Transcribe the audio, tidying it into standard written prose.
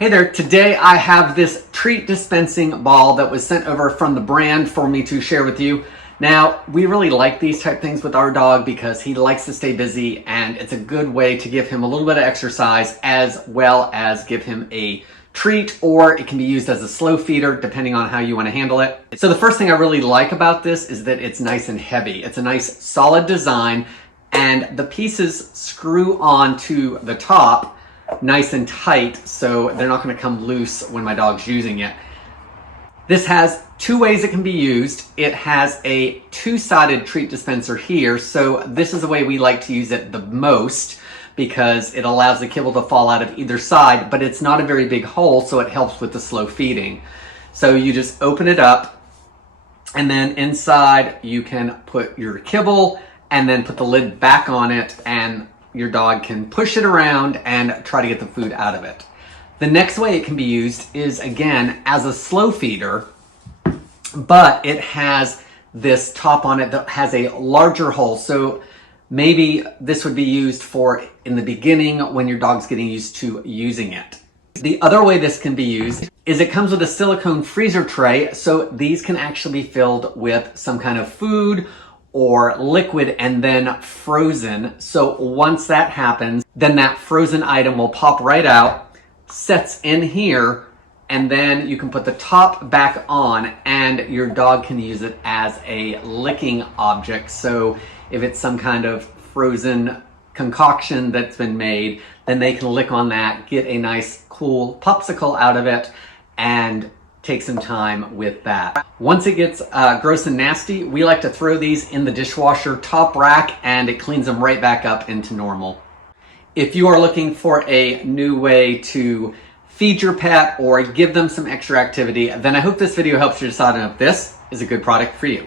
Hey there, today I have this treat dispensing ball that was sent over from the brand for me to share with you. Now, we really like these type things with our dog because he likes to stay busy and it's a good way to give him a little bit of exercise as well as give him a treat, or it can be used as a slow feeder depending on how you want to handle it. So the first thing I really like about this is that it's nice and heavy. It's a nice solid design and the pieces screw on to the top nice and tight, so they're not going to come loose when my dog's using it. This has two ways it can be used. It has a two-sided treat dispenser here, so this is the way we like to use it the most because it allows the kibble to fall out of either side, but it's not a very big hole, so it helps with the slow feeding. So you just open it up, and then inside you can put your kibble and then put the lid back on it, and your dog can push it around and try to get the food out of it. The next way it can be used is, again, as a slow feeder, but it has this top on it that has a larger hole. So maybe this would be used for in the beginning when your dog's getting used to using it. The other way this can be used is it comes with a silicone freezer tray, so these can actually be filled with some kind of food or liquid and then frozen. So once that happens, then that frozen item will pop right out, sets in here, and then you can put the top back on and your dog can use it as a licking object. So if it's some kind of frozen concoction that's been made, then they can lick on that, get a nice cool popsicle out of it, and take some time with that. Once it gets gross and nasty, we like to throw these in the dishwasher top rack and it cleans them right back up into normal. If you are looking for a new way to feed your pet or give them some extra activity, then I hope this video helps you decide on if this is a good product for you.